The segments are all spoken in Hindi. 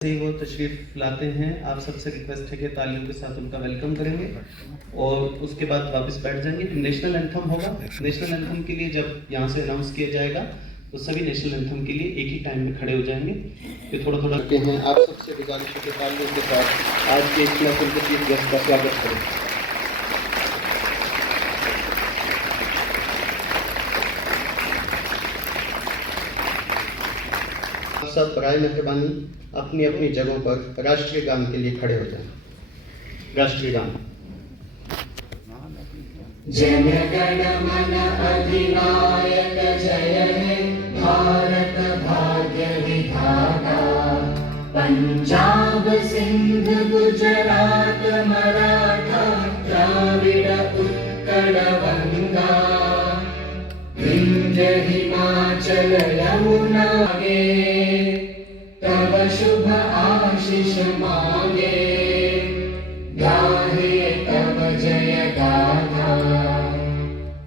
से वो तशरीफ़ लाते हैं, आप सबसे रिक्वेस्ट है कि तालियों के साथ उनका वेलकम करेंगे और उसके बाद वापस बैठ जाएंगे। नेशनल एंथम होगा। नेशनल एंथम के लिए जब यहाँ से अनाउंस किया जाएगा तो सभी नेशनल एंथम के लिए एक ही टाइम में खड़े हो जाएंगे। तो थोड़ा थोड़ा के हैं, आप सबसे गुजारिश है कि तालियों के साथ आज के इस महफिल के चीफ गेस्ट का स्वागत करें। सब बराए मेहरबानी अपनी अपनी जगहों पर राष्ट्रीय गान के लिए खड़े हो जाएं। राष्ट्रीय गान। जन गण मन अधिनायक जय हे भारत भाग्य विधाता। पंजाब सिंध गुजरात मराठा द्राविड़ उत्कल गंगा। विंध्य हिमाचल यमुना तब शुभ आशीष मांगे। गाहे तब जय गाथा।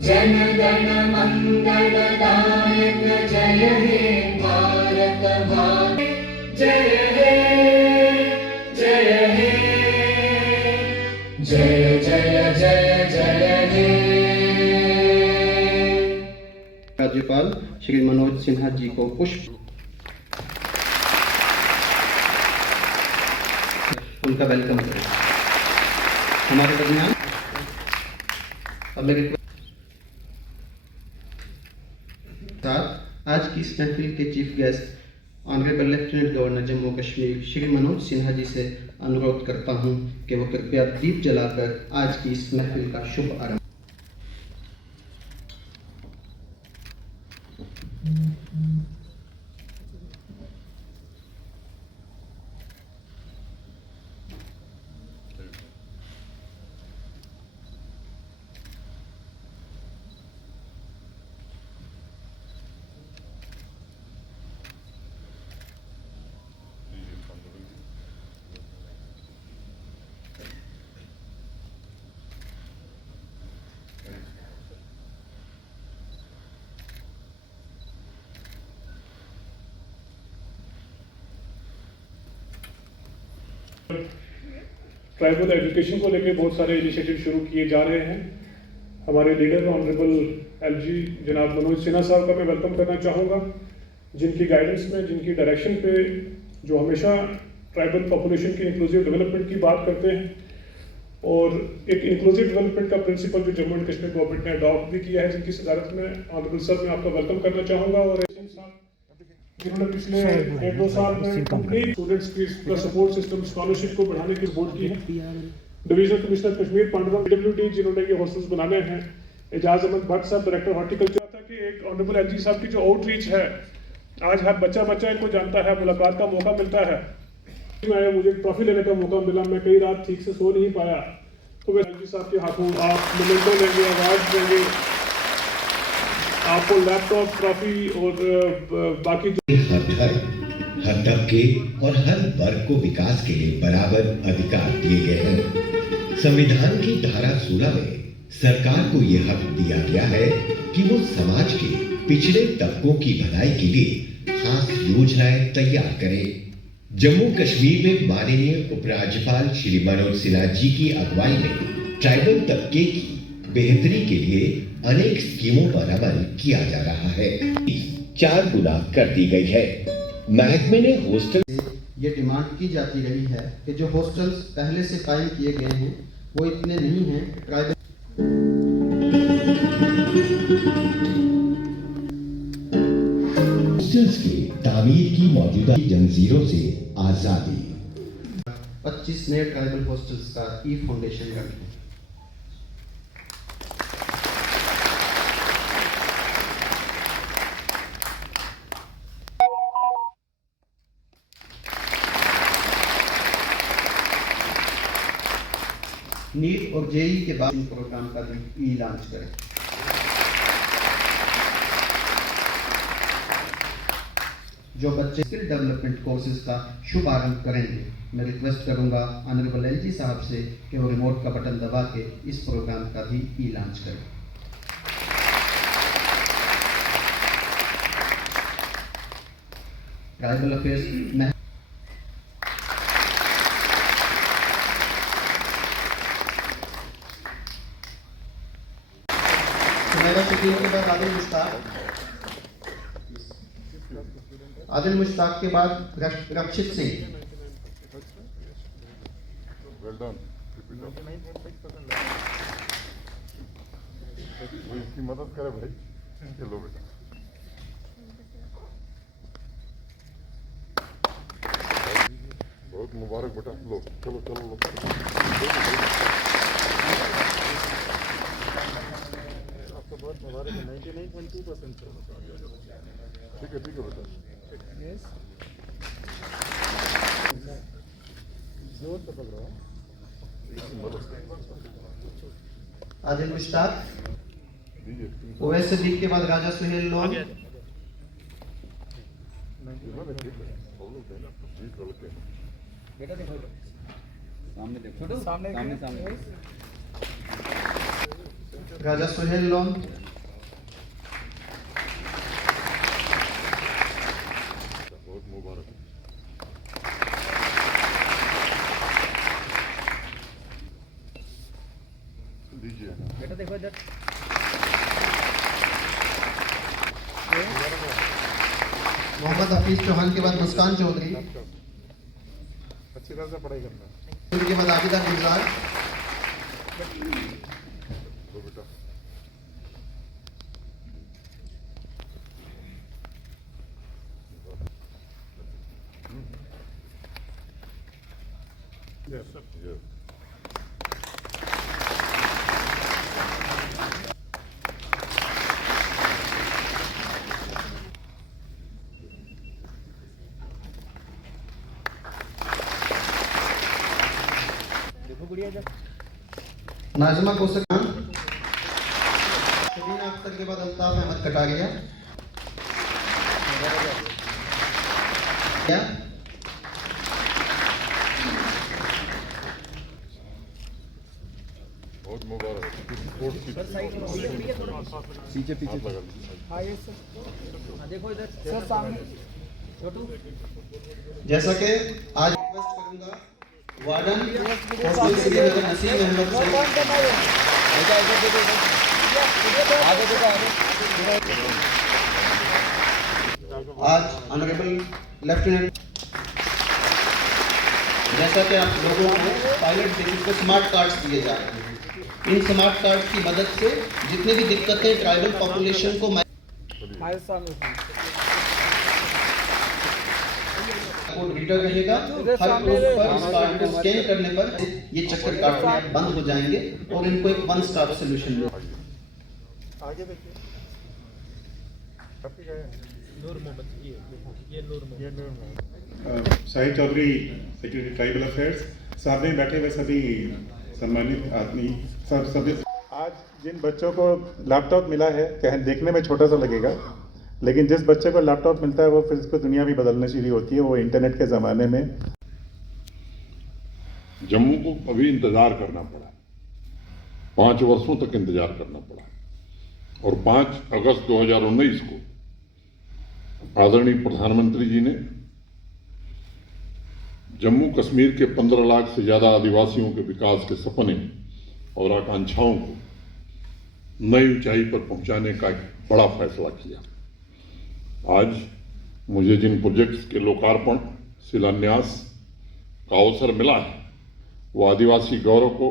जन गण मंगल दायक जय हे भारत भाग्य। जय हे जय हे जय जय जय जय हे। राज्यपाल श्री मनोज सिन्हा जी को पुष्प उनका वेलकम करें। हमारे दरमियान अब मेरे साथ आज की इस महफिल के chief guest honourable lieutenant governor Jammu Kashmir Shri Manoj Sinha ji से अनुरोध करता हूं कि वो कृपया दीप जलाकर आज की इस महफिल का शुभ आरंभ। ट्राइबल एजुकेशन को लेकर बहुत सारे इनिशिएटिव शुरू किए जा रहे हैं। हमारे लीडर ऑनरेबल एलजी जनाब मनोज सिन्हा साहब का मैं वेलकम करना चाहूँगा, जिनकी गाइडेंस में, जिनकी डायरेक्शन पे जो हमेशा ट्राइबल पॉपुलेशन की इंक्लूसिव डेवलपमेंट की बात करते हैं और एक इंक्लूसिव डेवलपमेंट का प्रिंसिपल जो जम्मू एंड कश्मीर गवर्नमेंट ने अडॉप्ट भी किया है, जिनकी सदारत में ऑनरेबल सर मैं आपका वेलकम करना चाहूँगा। और जिन्होंने पिछले 1-2 साल में कंप्लीट स्टूडेंट्स की सपोर्ट सिस्टम स्कॉलरशिप को बढ़ाने की सपोर्ट की है। Divisional commissioner Kashmir Pandurang PWD जिन्होंने ये हॉस्टल्स बनाने हैं। एजाज अहमद भट्ट साहब डायरेक्टर हॉर्टिकल्चर था कि एक ऑनरेबल एलजी साहब की जो आउटरीच है, आज हर बच्चा इनको जानता है, मुलाकात का मौका मिलता है। मुझे ट्रॉफी लेने का मौका मिला, मैं कई रात ठीक से सो नहीं पाया। तो एलजी साहब के हाथों आप मोमेंटो लेंगे, अवार्ड देंगे, आपको लैपटॉप, ट्रॉफी और बाकी हर धर्म, हर तबके और हर वर्ग को विकास के लिए बराबर अधिकार दिए गए हैं। संविधान की धारा 16 में सरकार को यह हक दिया गया है कि वो समाज के पिछड़े तबकों की भलाई के लिए खास योजनाएं तैयार करे। जम्मू कश्मीर में माननीय उपराज्यपाल श्री मनोज सिन्हा जी की अगुवाई में ट्राइबल तबके की बेहतरी के लिए अनेक स्कीमों पर अमल किया जा रहा है। 4 गुना कर दी गई है। महकमे ने हॉस्टल ये डिमांड की जाती रही है कि जो हॉस्टल्स पहले से कायम किए गए हैं वो इतने नहीं हैं। ट्राइबल हॉस्टल्स के तामीर की मौजूदा जंजीरों से आजादी। 25 नए ट्राइबल हॉस्टल्स का फाउंडेशन रखें। नीट और जेई के बाद प्रोग्राम का भी लॉन्च करें। जो बच्चे स्किल डेवलपमेंट कोर्सेज का शुभारंभ करेंगे, मैं रिक्वेस्ट करूंगा ऑनरेबल एलजी साहब से कि वो रिमोट का बटन दबा के इस प्रोग्राम का भी लॉन्च करें। ट्राइबल अफेयर्स में सकीन के बाद आदिल मुश्ताक के बाद रक्षित सिंह। इसकी मदद करे भाई, चलो बेटा। बहुत मुबारक बेटा, लो चलो चलो लो। आपको बहुत मुबारक है, 99.2%। ठीक है बेटा। जोर से पकड़ो। आदिल मुश्ताक, ओवैस सदीक के बाद राजा सुहेल लोन। बेटा देखो सामने, देखो सामने सामने सामने। राजा सुहेल लोन। बहुत मुबारक। दीजिए बेटा देखो इधर। मोहम्मद हफीज चौहान के बाद मुस्कान चौधरी। अच्छी तरह से पढ़ाई करना। उनके बाद आबिदा गुलजार। तो बेटा yes. नाजमा कौसर खान। शबीना अख्तर के बाद अल्ताफ अहमद कटारिया। बहुत मुबारक। पीछे पीछे। हाथ लगा दीजिए। हाँ ये सर, देखो इधर सर सामने। छोटू जैसा कि आज रिक्वेस्ट करूंगा वार्डन हॉस्टल श्रीनगर नसीम अहमद से आज ऑनरेबल लेफ्टिनेंट, जैसा कि आप लोगों को पायलट बेसिस पे स्मार्ट कार्ड्स दिए जा रहे हैं, इन स्मार्ट कार्ड की मदद से जितनी भी दिक्कतें ट्राइबल पॉपुलेशन को कोड रीडर रहेगा, हर पोस्ट पर इस कार्ड को स्कैन करने पर ये चक्कर काटने बंद हो जाएंगे और इनको एक वन स्टॉप सॉल्यूशन मिलेगा। आगे देखिए। नूर मोहम्मद, ये Noor Mohammad. Shahid Chaudhary, secretary tribal affairs. सामने बैठे हुए सभी सम्मानित आदमी, सब सभी। आज जिन बच्चों को लैपटॉप मिला है, कहें देखने में छोटा सा लगेगा, लेकिन जिस बच्चे को लैपटॉप मिलता है वो फिर उसको दुनिया भी बदलना शुरू होती है। वो इंटरनेट के ज़माने में जम्मू को अभी इंतजार करना पड़ा, 5 वर्षों तक इंतजार करना पड़ा, और 5 अगस्त 2019 को आदरणीय प्रधानमंत्री जी ने जम्मू कश्मीर के 15 लाख से ज्यादा आदिवासियों के विकास के सपने और आकांक्षाओं को नई ऊंचाई पर पहुंचाने का एक बड़ा फैसला किया। आज मुझे जिन प्रोजेक्ट्स के लोकार्पण शिलान्यास का अवसर मिला है, वो आदिवासी गौरव को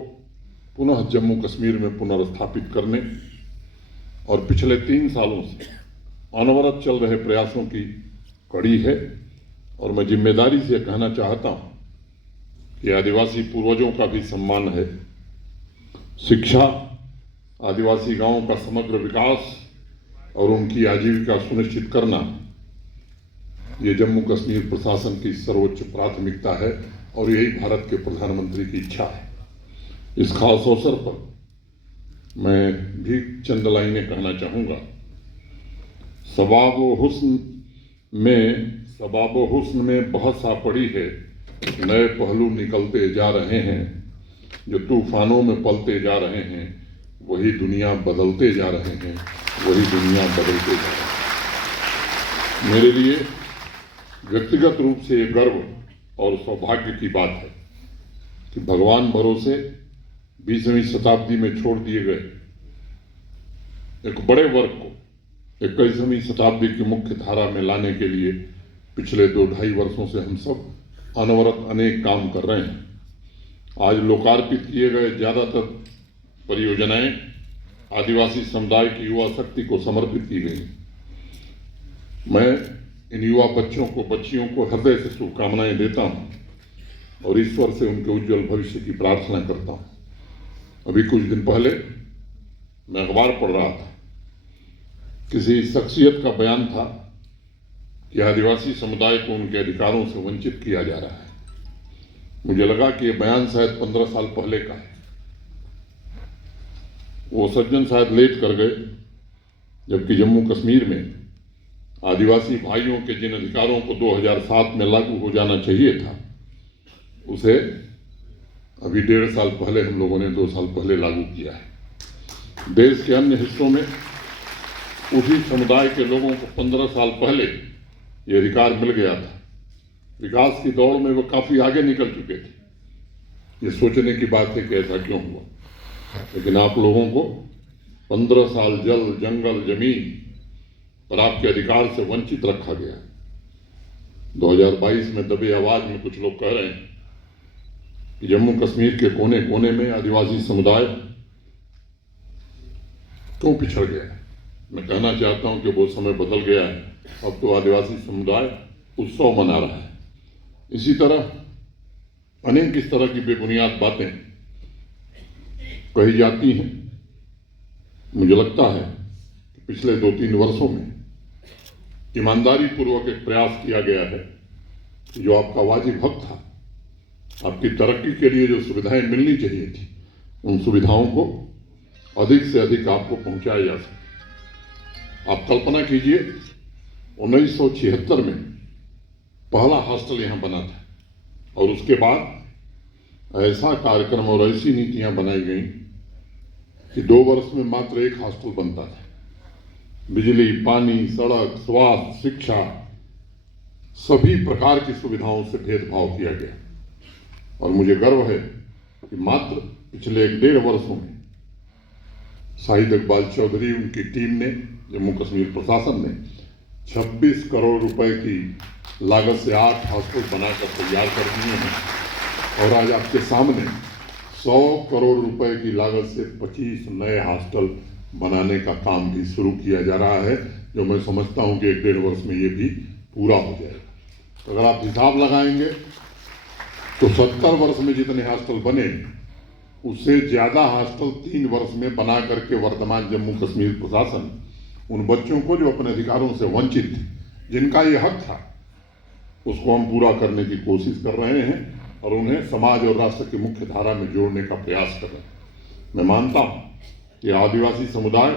पुनः जम्मू कश्मीर में पुनर्स्थापित करने और पिछले 3 सालों से अनवरत चल रहे प्रयासों की कड़ी है। और मैं जिम्मेदारी से कहना चाहता हूं कि आदिवासी पूर्वजों का भी सम्मान है। शिक्षा, आदिवासी गांवों का समग्र विकास और उनकी आजीविका सुनिश्चित करना, ये जम्मू कश्मीर प्रशासन की सर्वोच्च प्राथमिकता है और यही भारत के प्रधानमंत्री की इच्छा है। इस खास अवसर पर मैं भी चंद लाइनें कहना चाहूँगा। सबाब हुस्न में बहुत सा पड़ी है, नए पहलू निकलते जा रहे हैं, जो तूफानों में पलते जा रहे हैं, वही दुनिया बदलते जा रहे हैं, वही दुनिया बदलते जा रहे हैं। मेरे लिए व्यक्तिगत रूप से ये गर्व और सौभाग्य की बात है कि भगवान भरोसे 20वीं शताब्दी में छोड़ दिए गए एक बड़े वर्ग को 21वीं शताब्दी की मुख्य धारा में लाने के लिए पिछले 2-2.5 वर्षों से हम सब अनवरत अनेक काम कर रहे हैं। आज लोकार्पित किए गए ज़्यादातर परियोजनाएं आदिवासी समुदाय की युवा शक्ति को समर्पित की गई। मैं इन युवा बच्चों को बच्चियों को हृदय से शुभकामनाएं देता हूं और ईश्वर से उनके उज्जवल भविष्य की प्रार्थना करता हूं। अभी कुछ दिन पहले मैं अखबार पढ़ रहा था, किसी शख्सियत का बयान था कि आदिवासी समुदाय को उनके अधिकारों से वंचित किया जा रहा है। मुझे लगा कि यह बयान शायद 15 साल पहले का है। वो सज्जन शायद लेट कर गए, जबकि जम्मू कश्मीर में आदिवासी भाइयों के जिन अधिकारों को 2007 में लागू हो जाना चाहिए था, उसे अभी 1.5 साल पहले हम लोगों ने 2 साल पहले लागू किया है। देश के अन्य हिस्सों में उसी समुदाय के लोगों को 15 साल पहले ये अधिकार मिल गया था। विकास की दौड़ में वो काफी आगे निकल चुके थे। ये सोचने की बात है कि ऐसा क्यों हुआ, लेकिन आप लोगों को 15 साल जल, जंगल, जमीन पर आपके अधिकार से वंचित रखा गया। 2022 में दबे आवाज में कुछ लोग कह रहे हैं कि जम्मू कश्मीर के कोने कोने में आदिवासी समुदाय क्यों पिछड़ गया है। मैं कहना चाहता हूं कि वो समय बदल गया है। अब तो आदिवासी समुदाय उत्सव मना रहा है। इसी तरह अनेक इस तरह की बेबुनियाद बातें कही जाती हैं। मुझे लगता है कि पिछले 2-3 वर्षों में ईमानदारी पूर्वक एक प्रयास किया गया है कि जो आपका वाजिब हक था, आपकी तरक्की के लिए जो सुविधाएं मिलनी चाहिए थी, उन सुविधाओं को अधिक से अधिक आपको पहुंचाया जा सके। आप कल्पना कीजिए, 1976 में पहला हॉस्टल यहाँ बना था और उसके बाद ऐसा कार्यक्रम और ऐसी नीतियां बनाई गई कि 2 वर्ष में मात्र 1 हॉस्टल बनता था। बिजली, पानी, सड़क, स्वास्थ्य, शिक्षा, सभी प्रकार की सुविधाओं से भेदभाव किया गया। और मुझे गर्व है कि मात्र पिछले 1-1.5 वर्षों में शाहिद इकबाल चौधरी, उनकी टीम ने, जम्मू कश्मीर प्रशासन ने 26 करोड़ रुपए की लागत से 8 हॉस्टल बनाकर तैयार कर दिए हैं। और आज आपके सामने 100 करोड़ रुपए की लागत से 25 नए हॉस्टल बनाने का काम भी शुरू किया जा रहा है, जो मैं समझता हूं कि 1-1.5 वर्ष में ये भी पूरा हो जाएगा। तो अगर आप हिसाब लगाएंगे तो 70 वर्ष में जितने हॉस्टल बने, उससे ज्यादा हॉस्टल 3 वर्ष में बना करके वर्तमान जम्मू कश्मीर प्रशासन उन बच्चों को जो अपने अधिकारों से वंचित थे, जिनका ये हक था, उसको हम पूरा करने की कोशिश कर रहे हैं और उन्हें समाज और राष्ट्र की मुख्य धारा में जोड़ने का प्रयास कर रहे हैं। मैं मानता हूं कि आदिवासी समुदाय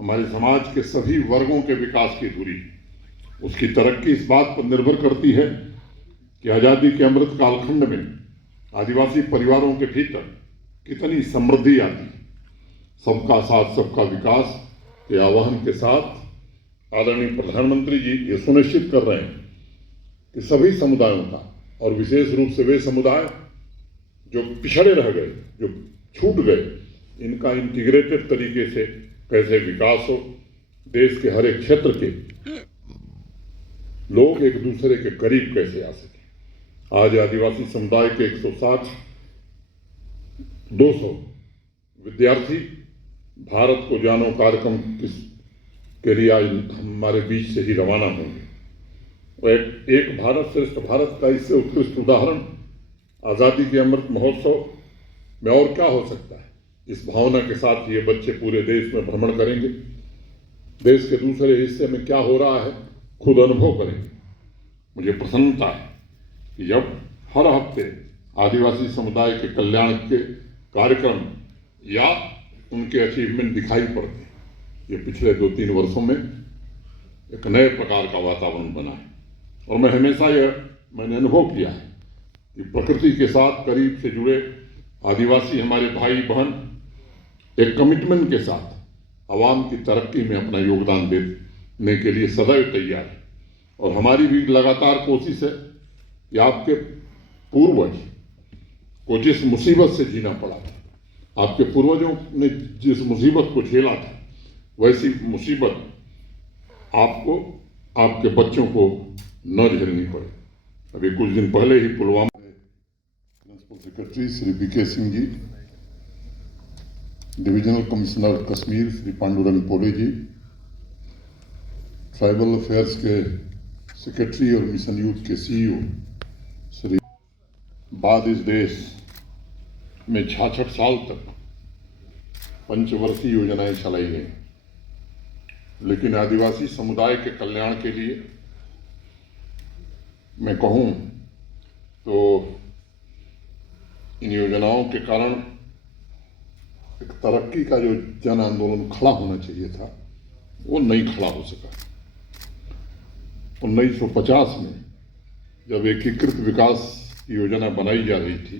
हमारे समाज के सभी वर्गों के विकास की धुरी, उसकी तरक्की इस बात पर निर्भर करती है कि आज़ादी के अमृत कालखंड में आदिवासी परिवारों के भीतर कितनी समृद्धि आती है। सबका साथ सबका विकास के आह्वान के साथ आदरणीय प्रधानमंत्री जी ये सुनिश्चित कर रहे हैं कि सभी समुदायों का, और विशेष रूप से वे समुदाय जो पिछड़े रह गए, जो छूट गए, इनका इंटीग्रेटेड तरीके से कैसे विकास हो। देश के हर एक क्षेत्र के लोग एक दूसरे के करीब कैसे आ सके। आज आदिवासी समुदाय के 160-200 विद्यार्थी भारत को जानो कार्यक्रम के लिए आज हमारे बीच से ही रवाना होंगे। एक भारत श्रेष्ठ भारत का इससे उत्कृष्ट उदाहरण आज़ादी के अमृत महोत्सव में और क्या हो सकता है। इस भावना के साथ ये बच्चे पूरे देश में भ्रमण करेंगे, देश के दूसरे हिस्से में क्या हो रहा है खुद अनुभव करेंगे। मुझे प्रसन्नता है कि जब हर हफ्ते आदिवासी समुदाय के कल्याण के कार्यक्रम या उनके अचीवमेंट दिखाई पड़ते हैं। ये पिछले 2-3 वर्षों में एक नए प्रकार का वातावरण बना है और मैं हमेशा मैंने अनुभव किया है कि प्रकृति के साथ करीब से जुड़े आदिवासी हमारे भाई बहन एक कमिटमेंट के साथ आवाम की तरक्की में अपना योगदान देने के लिए सदैव तैयार है। और हमारी भी लगातार कोशिश है कि आपके पूर्वज को जिस मुसीबत से जीना पड़ा था, आपके पूर्वजों ने जिस मुसीबत को झेला था, वैसी मुसीबत आपको, आपके बच्चों को न झेलनी पड़े। अभी कुछ दिन पहले ही पुलवामा में principal secretary Shri B K Singh ji, divisional commissioner Kashmir Shri Pandurang Pole ji, tribal affairs के सेक्रेटरी और मिशन यूथ के सीईओ श्री, बाद इस देश में 66 साल तक पंचवर्षीय योजनाएं चलाई गई, लेकिन आदिवासी समुदाय के कल्याण के लिए मैं कहूं तो इन योजनाओं के कारण एक तरक्की का जो जन आंदोलन खड़ा होना चाहिए था वो नहीं खड़ा हो सका। 1950 में जब एकीकृत विकास की योजना बनाई जा रही थी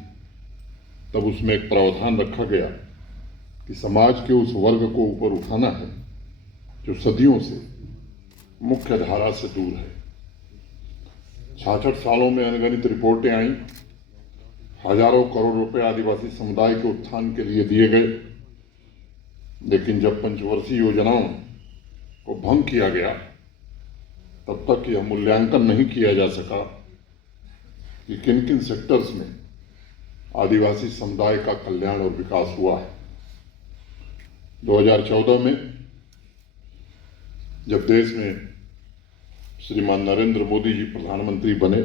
तब उसमें एक प्रावधान रखा गया कि समाज के उस वर्ग को ऊपर उठाना है जो सदियों से मुख्य धारा से दूर है। 66 सालों में अनगिनत रिपोर्टें आईं, हजारों करोड़ रुपए आदिवासी समुदाय के उत्थान के लिए दिए गए, लेकिन जब पंचवर्षीय योजनाओं को भंग किया गया तब तक यह मूल्यांकन नहीं किया जा सका कि किन किन सेक्टर्स में आदिवासी समुदाय का कल्याण और विकास हुआ है। 2014 में जब देश में श्रीमान नरेंद्र मोदी जी प्रधानमंत्री बने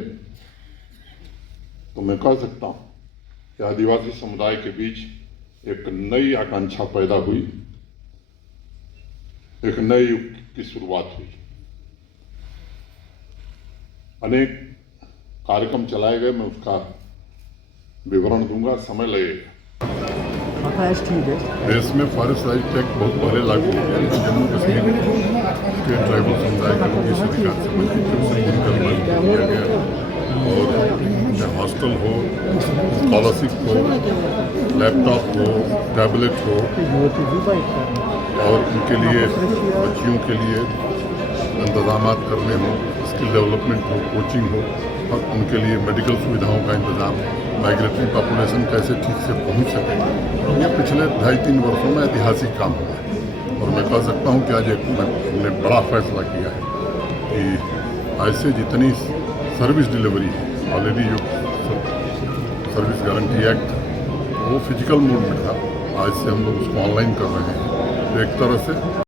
तो मैं कह सकता हूं कि आदिवासी समुदाय के बीच एक नई आकांक्षा पैदा हुई, एक नए युग की शुरुआत हुई। अनेक कार्यक्रम चलाए गए, मैं उसका विवरण दूंगा, समय लगेगा। देश में फॉरेस्ट राइट एक्ट बहुत पहले लागू हो गया, लेकिन जम्मू कश्मीर के ट्राइबल समुदाय के लोग इस अधिकार से वंचित थे, उसे पूरी तरह लागू किया गया। और चाहे हॉस्टल हो, स्कॉलरशिप हो, लैपटॉप हो, टैबलेट हो, और उनके लिए बच्चियों के लिए इंतजाम करने हो, स्किल डेवलपमेंट हो, कोचिंग हो, और उनके लिए मेडिकल सुविधाओं का इंतजाम, माइग्रेटरी पॉपुलेशन कैसे ठीक से पहुंच सके, ये पिछले 2.5-3 वर्षों में ऐतिहासिक काम हुआ है। और मैं कह सकता हूं कि आज एक हमने बड़ा फैसला किया है कि ऐसे जितनी सर्विस डिलीवरी है, ऑलरेडी जो सर्विस गारंटी एक्ट वो फिजिकल मोड में था, आज से हम लोग उसको ऑनलाइन कर रहे हैं। तो एक तरह से